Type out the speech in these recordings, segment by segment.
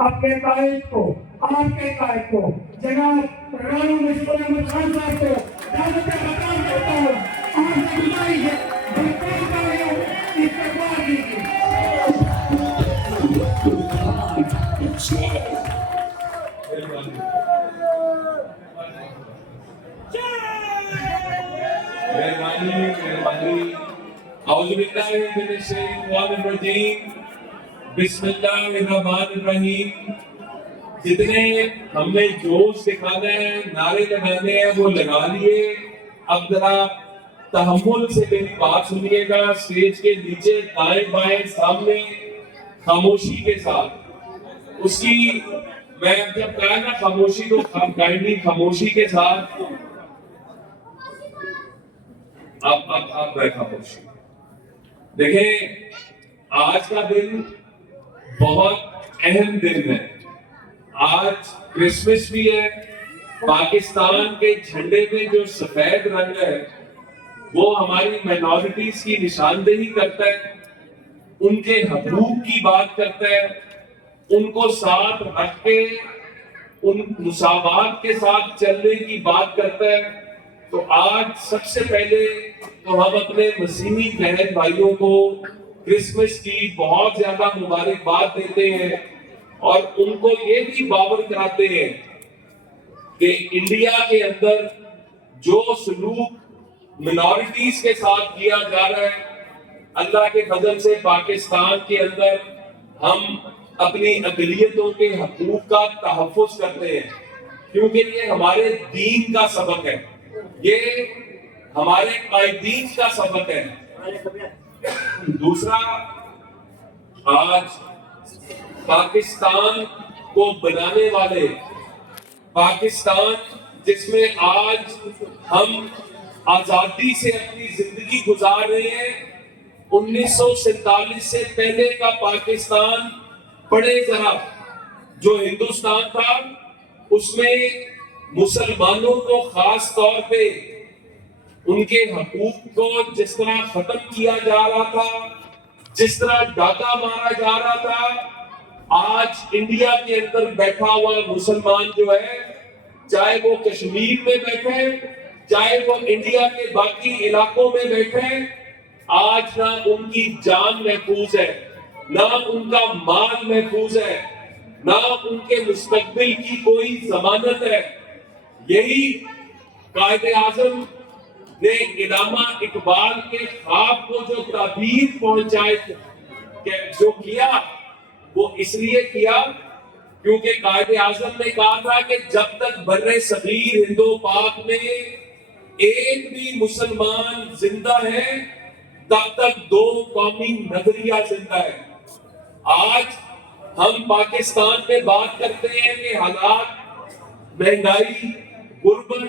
اپنے قائد کو، آپ کے قائد کو، جناب رانا مشکور احمد خان صاحب کو دعوت خطاب کرتا ہوں. آپ سے گزارش ہے بلکہ استقبال کیجیے. مہربانی. اعوذ باللہ من الشیطان الرجیم. بسم اللہ الرحمن الرحیم. جتنے ہم نے جوش دکھانا ہے، نعرے لگانے ہیں، وہ لگا لیے. اب ذرا تحمل سے میری بات سنیے گا. اسٹیج کے نیچے دائیں بائیں سامنے خاموشی کے ساتھ، اس کی میں جب کہا نا خاموشی تو کائنڈلی خاموشی کے ساتھ آپ خاموشی. دیکھیں، آج کا دن بہت اہم دن ہے. آج کرسمس بھی ہے. پاکستان کے جھنڈے میں جو سفید رنگ ہے وہ ہماری مائنورٹیز کی نشاندہی کرتا ہے، ان کے حقوق کی بات کرتا ہے، ان کو ساتھ رکھ کے ان مساوات کے ساتھ چلنے کی بات کرتا ہے. تو آج سب سے پہلے تو ہم اپنے مسیحی بہن بھائیوں کو کرسمس کی بہت زیادہ مبارکباد دیتے ہیں اور ان کو یہ بھی باور کراتے ہیں کہ انڈیا کے اندر جو سلوک منارٹیز کے ساتھ کیا جا رہا ہے، اللہ کے فضل سے پاکستان کے اندر ہم اپنی اقلیتوں کے حقوق کا تحفظ کرتے ہیں، کیونکہ یہ ہمارے دین کا سبق ہے، یہ ہمارے قائدین کا سبق ہے. دوسرا، آج پاکستان کو بنانے والے، پاکستان جس میں آج ہم آزادی سے اپنی زندگی گزار رہے ہیں، 1947 سے پہلے کا پاکستان پڑھے ذرا. جو ہندوستان تھا اس میں مسلمانوں کو خاص طور پہ ان کے حقوق کو جس طرح ختم کیا جا رہا تھا، جس طرح ڈاکہ مارا جا رہا تھا، آج انڈیا کے اندر بیٹھا ہوا مسلمان جو ہے، چاہے وہ کشمیر میں بیٹھے، چاہے وہ انڈیا کے باقی علاقوں میں بیٹھے، آج نہ ان کی جان محفوظ ہے، نہ ان کا مال محفوظ ہے، نہ ان کے مستقبل کی کوئی ضمانت ہے. یہی قائد اعظم نے علامہ اقبال کے خواب کو جو تعبیر پہنچائے جو کیا، وہ اس لیے کیا کیونکہ قائد اعظم نے کہا تھا کہ جب تک بر صغیر ہند و پاک میں ایک بھی مسلمان زندہ ہے تب تک دو قومی نظریہ زندہ ہے. آج ہم پاکستان میں بات کرتے ہیں کہ حالات، مہنگائی، غربت،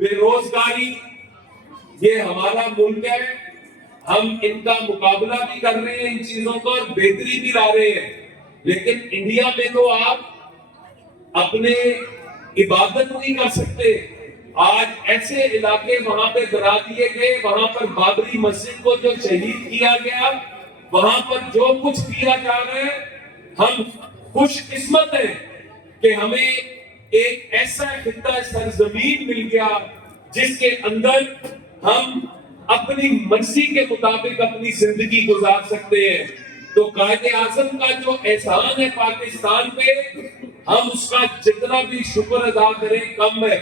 بے روزگاری، یہ ہمارا ملک ہے، ہم ان کا مقابلہ بھی کر رہے ہیں، ان چیزوں پر بہتری بھی لا رہے ہیں. لیکن انڈیا میں تو آپ اپنے عبادت نہیں کر سکتے. آج ایسے علاقے وہاں پہ بنا دیے گئے، وہاں پر بابری مسجد کو جو شہید کیا گیا، وہاں پر جو کچھ کیا جا رہا ہے، ہم خوش قسمت ہیں کہ ہمیں ایک ایسا خطہ سرزمین مل گیا جس کے اندر ہم اپنی مرضی کے مطابق اپنی زندگی گزار سکتے ہیں. تو قائد اعظم کا جو احسان ہے پاکستان پہ، ہم اس کا جتنا بھی شکر ادا کریں کم ہے.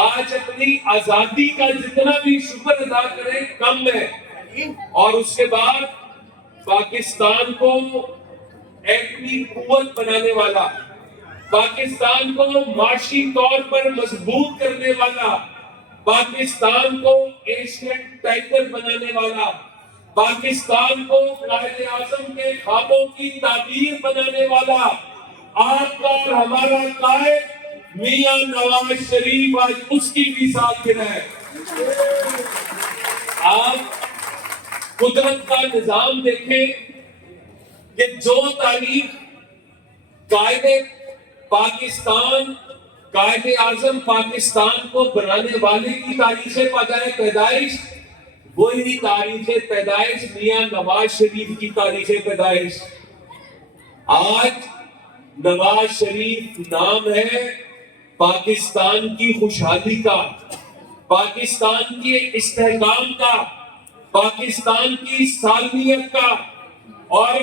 آج اپنی آزادی کا جتنا بھی شکر ادا کریں کم ہے. اور اس کے بعد پاکستان کو ایٹمی قوت بنانے والا، پاکستان کو معاشی طور پر مضبوط کرنے والا، پاکستان کو ایشین ٹائگر بنانے والا، پاکستان کو قائد اعظم کے خوابوں کی تعبیر بنانے والا آپ کا اور ہمارا قائد میاں نواز شریف آج اس کی بھی سالگرہ ہے. آپ قدرت کا نظام دیکھیں کہ جو تاریخ قائد پاکستان، قائد اعظم پاکستان کو بنانے والے کی تاریخ پیدائش، وہی تاریخ پیدائش میاں نواز شریف کی تاریخ پیدائش. آج نواز شریف نام ہے پاکستان کی خوشحالی کا، پاکستان کے استحکام کا، پاکستان کی سالمیت کا، اور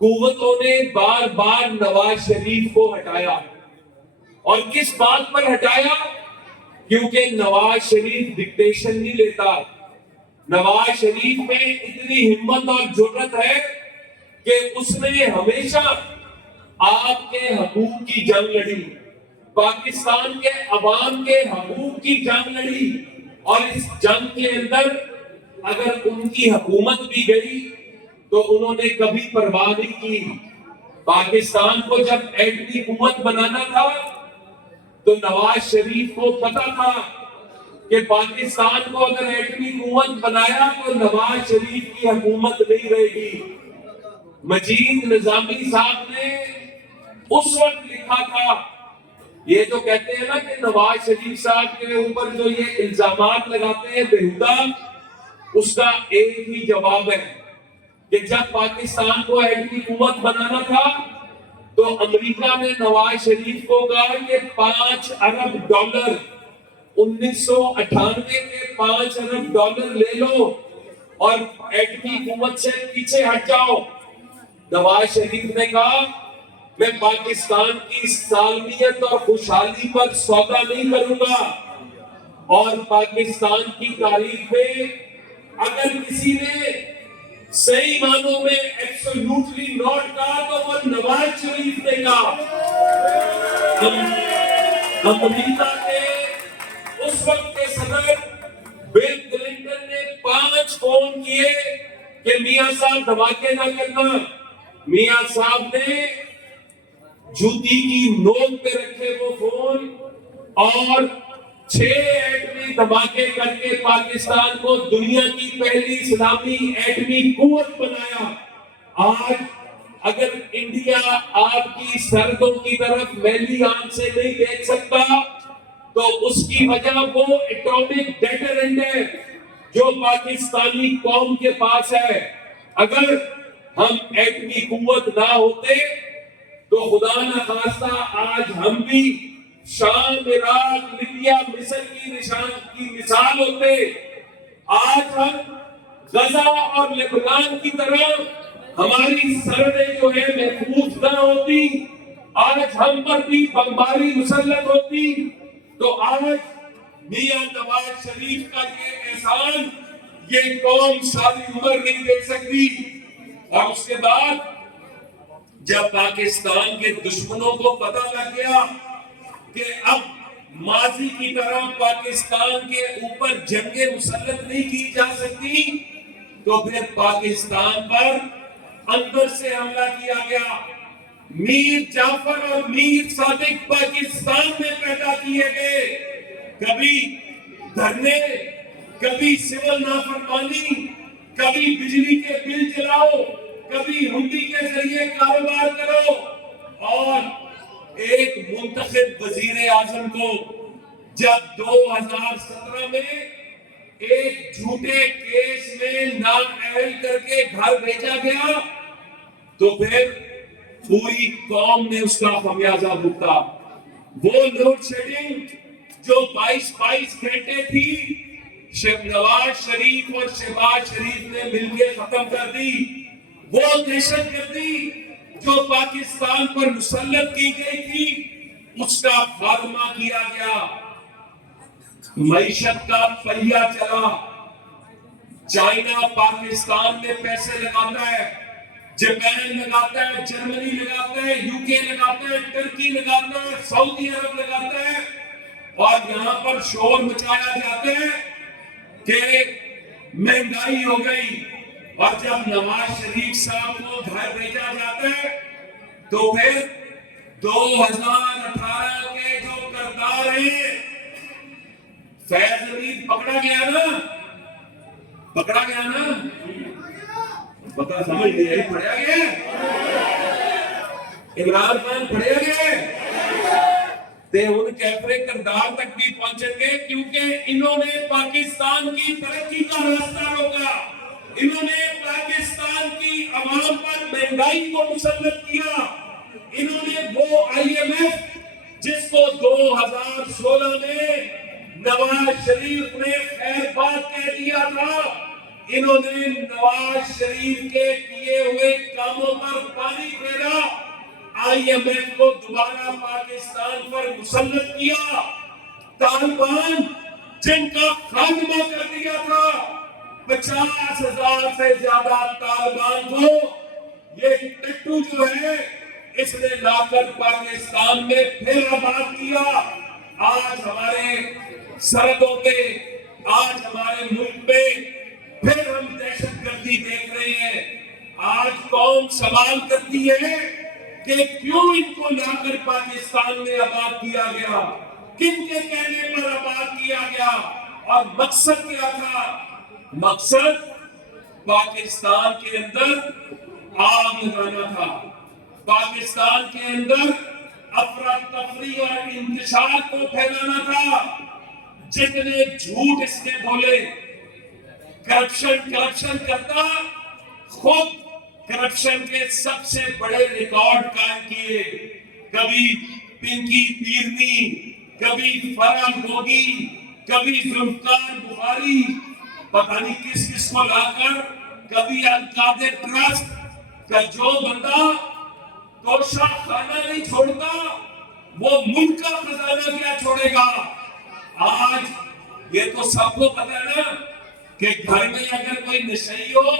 قوتوں نے بار بار نواز شریف کو ہٹایا۔ اور کس بات پر ہٹایا؟ کیونکہ نواز شریف ڈکٹیشن نہیں لیتا۔ نواز شریف میں اتنی ہمت اور جرأت ہے کہ اس نے ہمیشہ آپ کے حقوق کی جنگ لڑی، پاکستان کے عوام کے حقوق کی جنگ لڑی، اور اس جنگ کے اندر اگر ان کی حکومت بھی گئی تو انہوں نے کبھی پرواہ نہیں کی۔ پاکستان کو جب ایٹمی قوت بنانا تھا تو نواز شریف کو پتا تھا کہ پاکستان کو اگر ایٹمی قوت بنایا تو نواز شریف کی حکومت نہیں رہے گی۔ مجید نظامی صاحب نے اس وقت لکھا تھا، یہ جو کہتے ہیں نا کہ نواز شریف صاحب کے اوپر جو یہ الزامات لگاتے ہیں بےہودہ، اس کا ایک ہی جواب ہے کہ جب پاکستان کو ایٹمی قوت بنانا تھا تو امریکہ نے نواز شریف کو کہا کہ 5 ارب ڈالر 1998 کے 5 ارب ڈالر لے لو اور ایٹمی قوت سے پیچھے ہٹ جاؤ۔ نواز شریف نے کہا میں پاکستان کی سالمیت اور خوشحالی پر سودا نہیں کروں گا، اور پاکستان کی تاریخ میں اگر کسی نے صحیح معنوں میں ایبسولوٹلی ناٹ کہا تو وہ نواز شریف نے کہا۔ امریکہ کے اس وقت کے صدر بل کلنٹن نے 5 فون کیے کہ میاں صاحب دھماکے نہ کرنا۔ میاں صاحب نے جوتی کی نوک پہ رکھے وہ فون اور 6 ایٹمی دھماکے کر کے پاکستان کو دنیا کی پہلی اسلامی ایٹمی قوت بنایا۔ آج اگر انڈیا آپ کی سرحدوں کی طرف میلی آنکھ سے نہیں دیکھ سکتا تو اس کی وجہ وہ ایٹامک ڈیٹرنٹ ہے جو پاکستانی قوم کے پاس ہے۔ اگر ہم ایٹمی قوت نہ ہوتے تو خدا نہ خواستہ آج ہم بھی شام، عراق، لیبیا، مصر کی مثال ہوتے۔ آج ہم غزہ اور لبنان کی طرح ہماری سرحدیں جو ہے محفوظ نہ ہوتی، آج ہم پر بھی بمباری مسلط ہوتی، تو آج میاں نواز شریف کا یہ احسان یہ قوم ساری عمر نہیں دے سکتی۔ اور اس کے بعد جب پاکستان کے دشمنوں کو پتہ لگ گیا کہ اب ماضی کی طرح پاکستان کے اوپر جنگیں مسلط نہیں کی جا سکتی، تو پھر پاکستان پر اندر سے حملہ کیا گیا۔ میر جعفر اور میر صادق پاکستان میں پیدا کیے گئے، کبھی دھرنے، کبھی سول نافرمانی، کبھی بجلی کے بل جلاؤ، کبھی ہنڈی کے ذریعے کاروبار کرو، اور ایک منتخب وزیر اعظم کو جب 2017 میں ایک جھوٹے کیس میں نااہل کر کے گھر بھیجا گیا تو پھر پوری قوم نے اس کا خمیازہ بھگتا۔ وہ لوڈ شیڈنگ جو 22 گھنٹے تھی، نواز شریف اور شہباز شریف نے مل کے ختم کر دی۔ وہ دہشت گردی جو پاکستان پر مسلط کی گئی تھی، اس کا خاتمہ کیا گیا۔ معیشت کا پہیہ چلا، چائنا پاکستان میں پیسے لگاتا ہے، جاپان لگاتا ہے، جرمنی لگاتا ہے، یو کے لگاتا ہے، ترکی لگاتا ہے، سعودی عرب لگاتا ہے، اور یہاں پر شور مچایا جاتا ہے کہ مہنگائی ہو گئی۔ اور جب نواز شریف صاحب کو گھر بھیجا جاتا ہے تو پھر 2018 کے جو کردار ہیں، فیض امین پکڑا گیا نا، پتا سمجھ نہیں پڑھا گیا، عمران خان پڑھا گیا، تے ان کیفرے کردار تک بھی پہنچیں گے، کیونکہ انہوں نے پاکستان کی ترقی کا راستہ روکا، انہوں نے پاکستان کی عوام پر مہنگائی کو مسلط کیا، انہوں 2016 میں نواز شریف نے خیر بات کہہ دیا تھا. انہوں نے نواز شریف کے کیے ہوئے کاموں پر پانی پھیرا, IMF کو دوبارہ پاکستان پر مسلط کیا. طالبان جن کا خاتمہ کر دیا تھا, 50,000 سے زیادہ طالبان کو یہ ٹٹو جو ہے اس نے لا کر پاکستان میں پھر آباد کیا. آج ہمارے سرحدوں پہ, آج ہمارے ملک میں پھر ہم دہشت گردی دیکھ رہے ہیں. آج قوم سوال کرتی ہے کہ کیوں ان کو لا کر پاکستان میں آباد کیا گیا, کن کے کہنے پر آباد کیا گیا, اور مقصد کیا تھا؟ مقصد پاکستان کے اندر آگ لگانا تھا, پاکستان کے اندر افراتفری اور انتشار کو پھیلانا تھا. جتنے جھوٹ اس نے بولے, کرپشن کرتا, خود کرپشن کے سب سے بڑے ریکارڈ قائم کیے. کبھی پنکی پیرنی, کبھی فرح گوگی, کبھی ذوالفقار بخاری, پتہ نہیں کس کس کو لا کر, کبھی القادر ٹرسٹ کا جو بندہ توشہ خانہ نہیں چھوڑتا وہ ملک کا خزانہ کیا چھوڑے گا. آج یہ تو سب کو پتہ ہے نا کہ گھر میں اگر کوئی نشئی ہو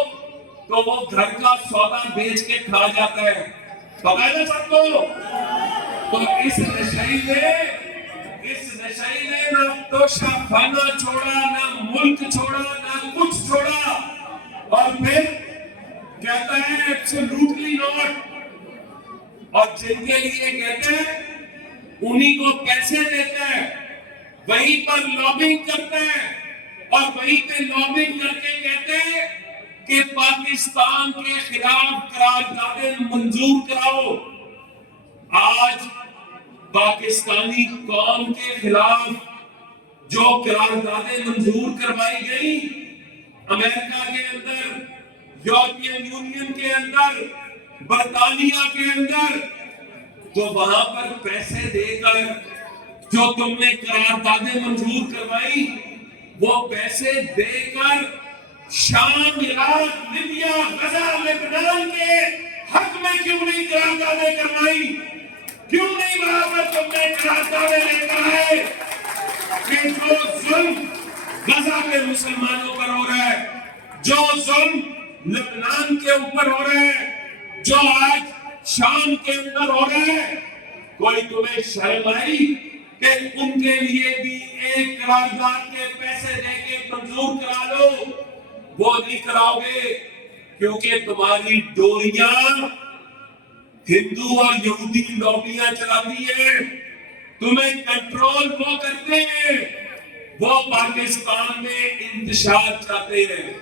تو وہ گھر کا سودا بیچ کے کھا جاتا ہے, پتہ ہے نا سب کو. تو اس نشئی نے نہ توشہ خانہ چھوڑا, نہ ملک چھوڑا, نہ کچھ چھوڑا, اور پھر کہتا ہے ایبسولوٹلی ناٹ. اور جن کے لیے کہتے ہیں انہی کو پیسے دیتے ہیں, وہیں پر لابنگ کرتے ہیں, اور وہیں پہ لابنگ کر کے کہتے ہیں کہ پاکستان کے خلاف قراردادیں منظور کراؤ. آج پاکستانی قوم کے خلاف جو قراردادیں منظور کروائی گئی امریکہ کے اندر, یورپین یونین کے اندر, برطانیہ کے اندر, تو وہاں پر پیسے دے کر جو تم نے قراردادیں منظور کروائی وہ پیسے دے کر شام, عراق, لیبیا, غزہ, لبنان کے حق میں کیوں نہیں قراردادیں کروائی؟ کیوں نہیں وہاں پر تم نے قراردادیں لے کر آئے کہ جو ظلم غزہ کے مسلمانوں پر ہو رہا ہے, جو ظلم لبنان کے اوپر ہو رہا ہے, جو آج شام کے اندر ہو رہا ہے, کوئی تمہیں شرم آئی کہ ان کے لیے بھی ایک قرارداد کے پیسے دے کے منظور کرا لو؟ وہ نہیں کراؤ گے کیونکہ تمہاری ڈوریاں ہندو اور یہودی لوبیاں چلاتی ہیں, تمہیں کنٹرول وہ کرتے ہیں, وہ پاکستان میں انتشار چاہتے ہیں,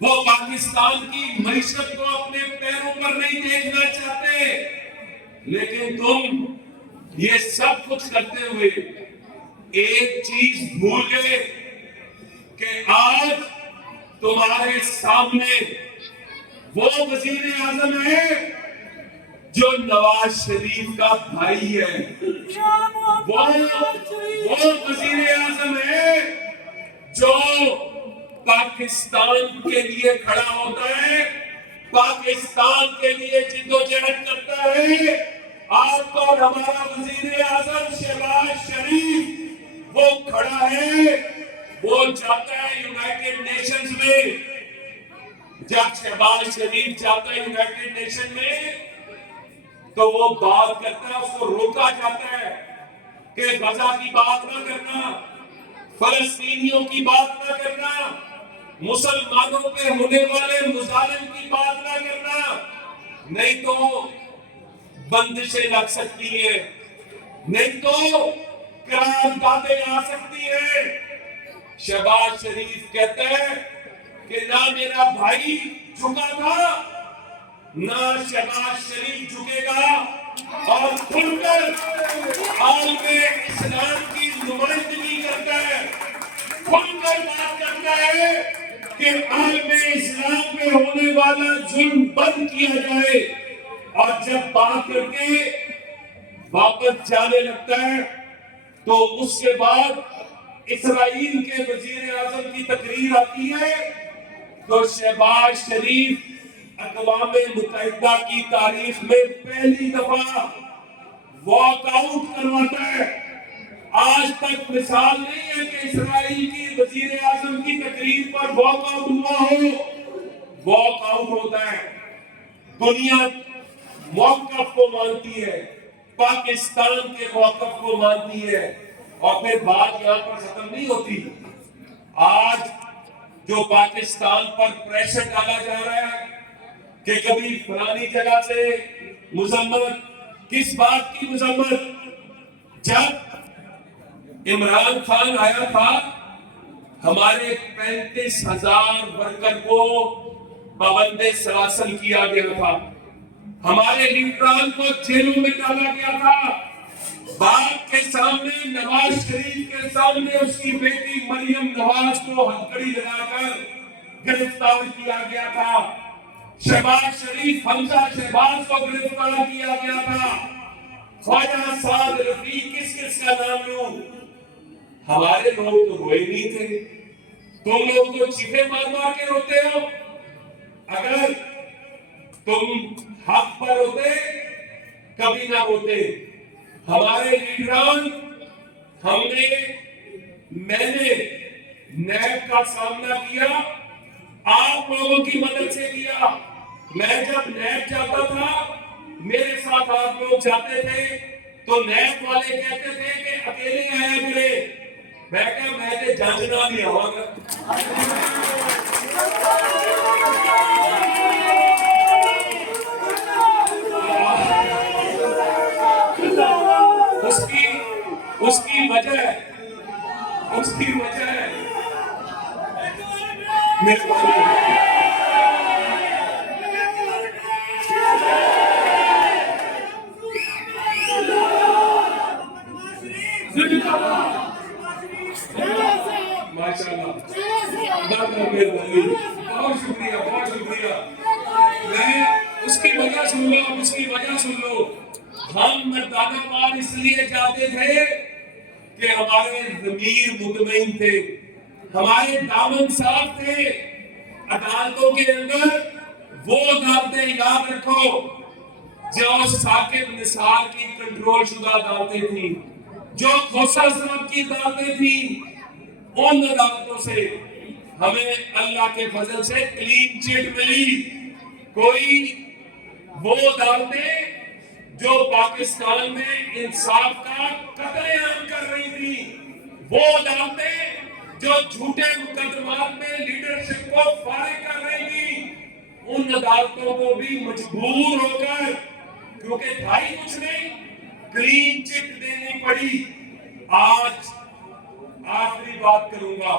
وہ پاکستان کی معیشت کو اپنے پیروں پر نہیں دیکھنا چاہتے. لیکن تم یہ سب کچھ کرتے ہوئے ایک چیز بھول گئے کہ آج تمہارے سامنے وہ وزیر اعظم ہے جو نواز شریف کا بھائی ہے, وہ وزیر اعظم ہے جو پاکستان کے لیے کھڑا ہوتا ہے, پاکستان کے لیے جدوجہد کرتا ہے. آپ اور ہمارا وزیر اعظم شہباز شریف وہ کھڑا ہے, وہ جاتا ہے یونائیٹڈ نیشنز میں. جب شہباز شریف جاتا ہے یونائیٹڈ نیشن میں تو وہ بات کرتا ہے, اس کو روکا جاتا ہے کہ غزہ کی بات نہ کرنا, فلسطینیوں کی بات نہ کرنا, مسلمانوں پہ ہونے والے مظالم کی بات نہ کرنا, نہیں تو بندشیں لگ سکتی ہیں, نہیں تو قراردادیں آ سکتی ہیں. شہباز شریف کہتا ہے کہ نہ میرا بھائی جھکا تھا, نہ شہباز شریف جھکے گا, اور کھل کر عالم اسلام کی نمائندگی کرتا ہے, کھل کر بات کرتا ہے کہ عالم اسلام میں ہونے والا ظلم بند کیا جائے. اور جب بات کر کے واپس جانے لگتا ہے تو اس کے بعد اسرائیل کے وزیر اعظم کی تقریر آتی ہے تو شہباز شریف اقوام متحدہ کی تاریخ میں پہلی دفعہ واک آؤٹ کرواتا ہے. آج تک مثال نہیں ہے کہ اسرائیل کی وزیر اعظم کی تقریر پر واک آؤٹ ہوا ہو. واک آؤٹ ہوتا ہے. دنیا موقف کو مانتی ہے, پاکستان کے موقف کو مانتی ہے. اور پھر بات یہاں پر ختم نہیں ہوتی. آج جو پاکستان پر پریشر ڈالا جا رہا ہے کہ کبھی فلانی جگہ سے مذمت, کس بات کی مذمت؟ جب عمران خان آیا تھا ہمارے 35,000 ورکر کو پابند سلاسل کیا گیا تھا, ہمارے لیڈران کو جیلوں میں ڈالا گیا تھا. باپ کے سامنے, نواز شریف کے سامنے اس کی بیٹی مریم نواز کو ہتھکڑی لگا کر گرفتار کیا گیا تھا. شہباز شریف حمزہ شہباز کو گرفتار کیا گیا تھا. خواجہ سعد رفیق, کس کس کا نام لوں؟ ہمارے لوگ تو روئے نہیں تھے, تم لوگ تو چیخے مار مار کے روتے ہو. اگر تم حق پر ہوتے کبھی نہ روتے. ہمارے لیڈران, میں نے نیب کا سامنا کیا, آپ لوگوں کی مدد سے کیا. میں جب نیب جاتا تھا, میرے ساتھ آپ لوگ جاتے تھے تو نیب والے کہتے تھے کہ اکیلے آیا کرے. میں کہا میں نے جانچنا نہیں آؤں گا. اس کی وجہ ہے ماشاءاللہ, بہت شکریہ, بہت شکریہ. میں اس کی وجہ سن لو. ہم مردانہ پار اس لیے جاتے تھے کہ ہمارے ضمیر مطمئن تھے, ہمارے دامن صاف تھے. عدالتوں کے اندر وہ عدالتیں یاد رکھو جو ثاقب نثار کی کنٹرول شدہ عدالتیں تھیں, جو کھوسہ صاحب کی عدالتیں تھیں. ان عدالتوں سے ہمیں اللہ کے فضل سے کلین چٹ ملی. کوئی وہ عدالتیں جو پاکستان میں انصاف کا قتل عام کر رہی تھی, وہ عدالتیں جو جھوٹے مقدمات میں لیڈرشپ کو فارغ کر رہی تھی, ان عدالتوں کو بھی مجبور ہو کر, کیونکہ بھائی کچھ نہیں, کلین چٹ دینی پڑی. آج آخری بات کروں گا.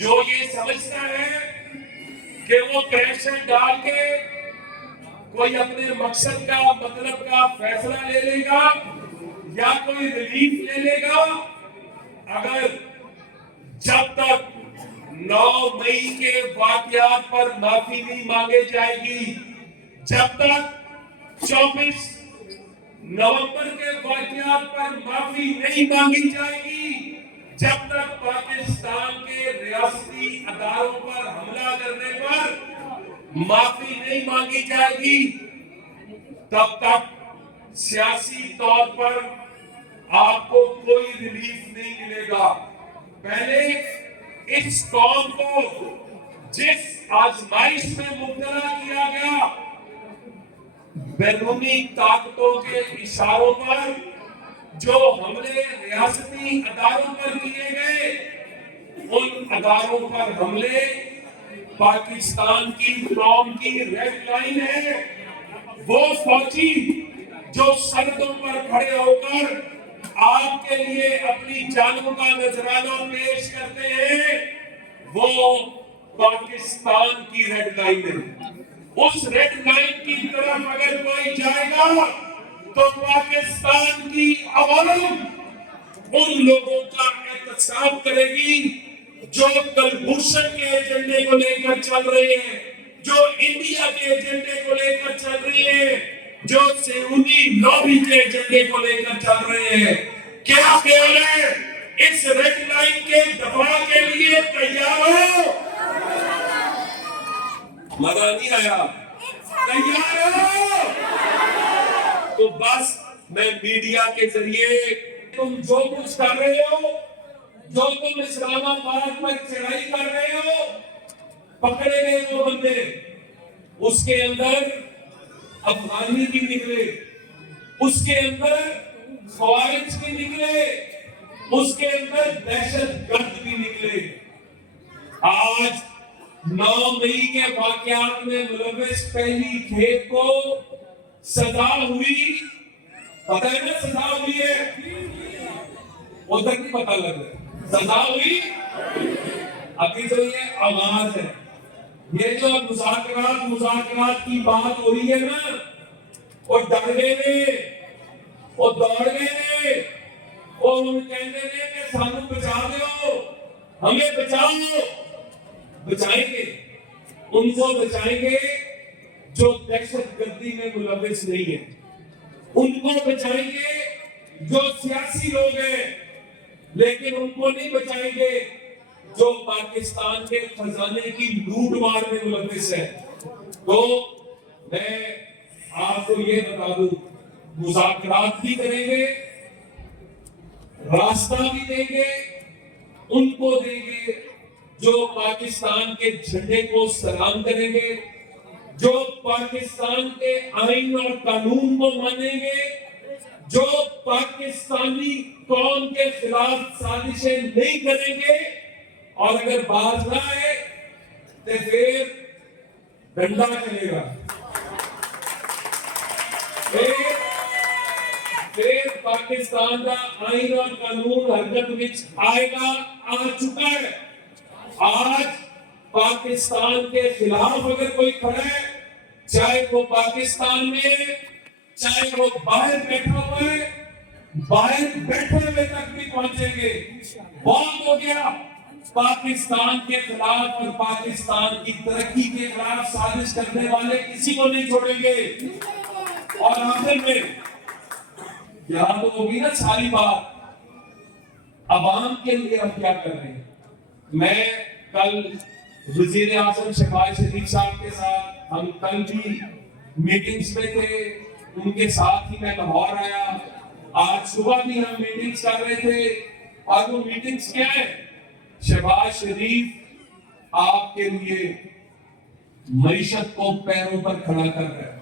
جو یہ سمجھتا ہے کہ وہ پریشر ڈال کے کوئی اپنے مقصد کا, مطلب کا فیصلہ لے لے گا یا کوئی ریلیف لے لے گا, اگر جب تک 9 مئی کے واقعات پر معافی نہیں مانگے جائے گی, جب تک 24 نومبر کے واقعات پر معافی نہیں مانگی جائے گی, جب تک پاکستان کے ریاستی اداروں پر حملہ کرنے پر معافی نہیں مانگی جائے گی, تب تک سیاسی طور پر آپ کو کوئی ریلیف نہیں ملے گا. پہلے اس قوم کو جس آزمائش میں مبتلا کیا گیا, بیرونی طاقتوں کے اشاروں پر جو حملے ریاستی اداروں پر کیے گئے, ان اداروں پر حملے پاکستان کی قوم کی ریڈ لائن ہے. وہ فوجی جو سرحدوں پر کھڑے ہو کر آپ کے لیے اپنی جانوں کا نذرانہ پیش کرتے ہیں, وہ پاکستان کی ریڈ لائن ہے. اس ریڈ لائن کی طرف اگر کوئی جائے گا تو پاکستان کی عوام ان لوگوں کا احتساب کرے گی جو کلبھوشن کے ایجنڈے کو لے کر چل رہے ہیں, جو انڈیا کے ایجنڈے کو لے کر چل رہے ہیں, جو سعودی لابی کے ایجنڈے کو لے کر چل رہے ہیں. کیا خیال ہے اس ریڈ لائن کے دفاع کے لیے تیار ہو؟ مزہ نہیں آیا؟ تیار ہو؟ تو بس میں میڈیا کے ذریعے تم جو کچھ کر رہے ہو، جو تم اسلام آباد پر چڑھائی کر رہے ہو، پکڑے گئے وہ بندے، اس کے اندر افغانی بھی نکلے، اس کے اندر خوارج بھی نکلے، اس کے اندر دہشت گرد بھی نکلے۔ آج 9 مئی کے واقعات میں ملوث پہلی کھیپ کو سزا ہوئی، پتہ ہے نا سزا ہوئی ہے، ادھر نہیں پتہ لگ رہا سزا ہوئی۔ ابھی تو یہ آواز ہے، یہ جو مذاکرات کی بات ہو رہی ہے نا، وہ ڈر گئے، وہ دوڑ گئے، وہ کہتے ہیں کہ سانو بچا دو، ہمیں بچاؤ۔ بچائیں گے ان کو، بچائیں گے جو دہشت گردی میں ملوث نہیں ہے، ان کو بچائیں گے جو سیاسی لوگ ہیں، لیکن ان کو نہیں بچائیں گے جو پاکستان کے خزانے کی لوٹ مار میں ملوث ہے۔ تو میں آپ کو یہ بتا دوں، مذاکرات بھی کریں گے، راستہ بھی دیں گے، ان کو دیں گے جو پاکستان کے جھنڈے کو سلام کریں گے، جو پاکستان کے آئین اور قانون کو مانیں گے، جو پاکستانی قوم کے خلاف سازشیں نہیں کریں گے، اور اگر باز نہ آئے تو پھر ڈنڈا چلے گا، پھر پاکستان کا آئین اور قانون حرکت میں آئے گا، آ چکا ہے۔ آج پاکستان کے خلاف اگر کوئی کھڑا ہے، چاہے وہ پاکستان میں، چاہے وہ باہر بیٹھا ہوا ہے، باہر بیٹھے ہوئے تک بھی پہنچیں گے۔ بہت ہو گیا پاکستان کے خلاف اور پاکستان کی ترقی کے خلاف سازش کرنے والے کسی کو نہیں چھوڑیں گے۔ اور آخر میں یہاں تو ہوگی نا ساری بات، عوام کے لیے ہم کیا کر رہے ہیں۔ میں کل وزیر اعظم شہباز شریف صاحب کے ساتھ، ہم کل بھی میٹنگز میں تھے، ان کے ساتھ ہی میں لاہور آیا، آج صبح بھی ہم میٹنگز کر رہے تھے، اور وہ میٹنگز کیا ہے؟ شہباز شریف آپ کے لیے معیشت کو پیروں پر کھڑا کر رہا ہے۔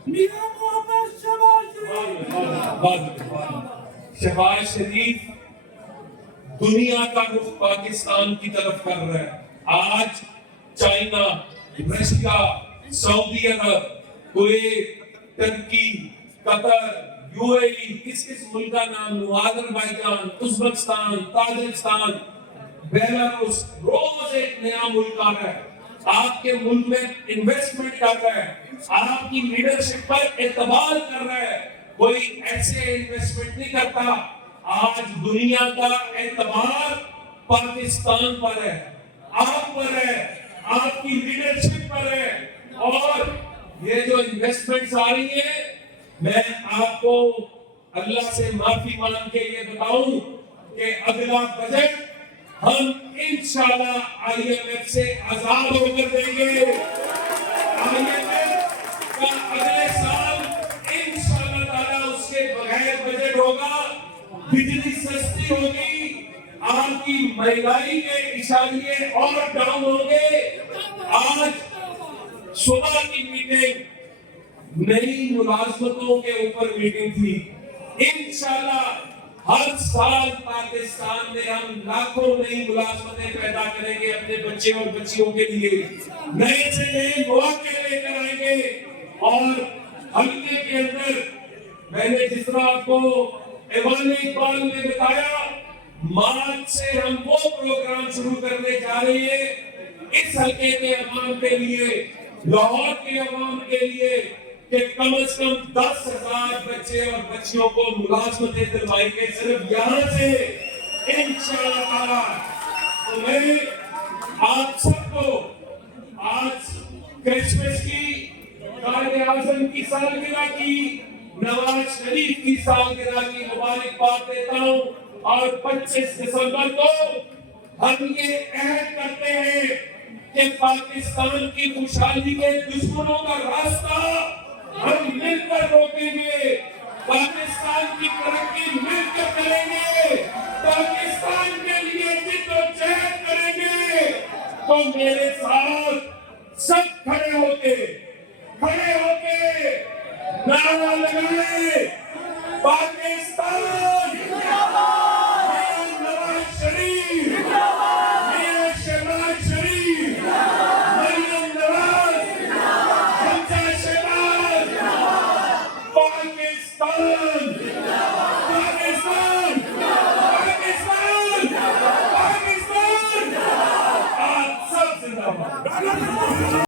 شہباز شریف دنیا کا رخ پاکستان کی طرف کر رہا ہے۔ آج چائنا، رشیا، سعودی عرب، کویت، ترکی، قطر، یو اے ای، کس ملک کا نام لوں، آذربائیجان، ازبکستان، تاجکستان، بیلاروس، روز ایک نیا ملک آ رہا ہے، آپ کے ملک میں انویسٹمنٹ کر رہا ہے، آپ کی لیڈرشپ پر اعتبار کر رہا ہے۔ کوئی ایسے انویسٹمنٹ نہیں کرتا۔ آج دنیا کا اعتبار پاکستان پر ہے، آپ پر ہے، آپ کی لیڈرشپ پر ہے۔ اور یہ جو انویسٹمنٹس آ رہی ہیں، میں آپ کو اللہ سے معافی مانگ کے یہ بتاؤں کہ اگلا بجٹ ہم انشاءاللہ آئی ایم ایف سے آزاد ہو کر دیں گے۔ آئی ایم ایف کا اگلے سال انشاءاللہ تعالیٰ اس کے بغیر بجٹ ہوگا، بجلی سستی ہوگی، آپ کی مہنگائی کے اشاریے اور ڈاؤن ہوں گے۔ آج صبح کی میٹنگ نئی ملازمتوں کے اوپر میٹنگ تھی۔ انشاءاللہ ہر سال پاکستان میں ہم لاکھوں نئی ملازمتیں پیدا کریں گے اپنے بچے اور بچیوں کے لیے، نئے سے نئے مواقع لے کر آئیں گے۔ اور حلقے کے اندر میں نے جس طرح آپ کو ایوان اقبال نے بتایا، مارچ سے ہم وہ پروگرام شروع کرنے جا رہے ہیں اس حلقے کے عوام کے لیے، لاہور کے عوام کے لیے، کہ کم از کم 10,000 بچے اور بچیوں کو ملازمتیں دلوائیں گے صرف یہاں سے انشاءاللہ تعالیٰ۔ تو میں آپ سب کو آج کرسمس کی، قائد اعظم کی سالگرہ کی، نواز شریف کی سالگرہ کی مبارکباد دیتا ہوں۔ اور 25 دسمبر کو ہم یہ عہد کرتے ہیں کہ پاکستان کی خوشحالی کے دشمنوں کا راستہ ہم مل کر روکیں گے، پاکستان کی ترقی مل کر کریں گے، پاکستان کے لیے جد و جہد کریں گے۔ تو میرے ساتھ سب کھڑے ہو کے نعرہ لگائیں، پاکستان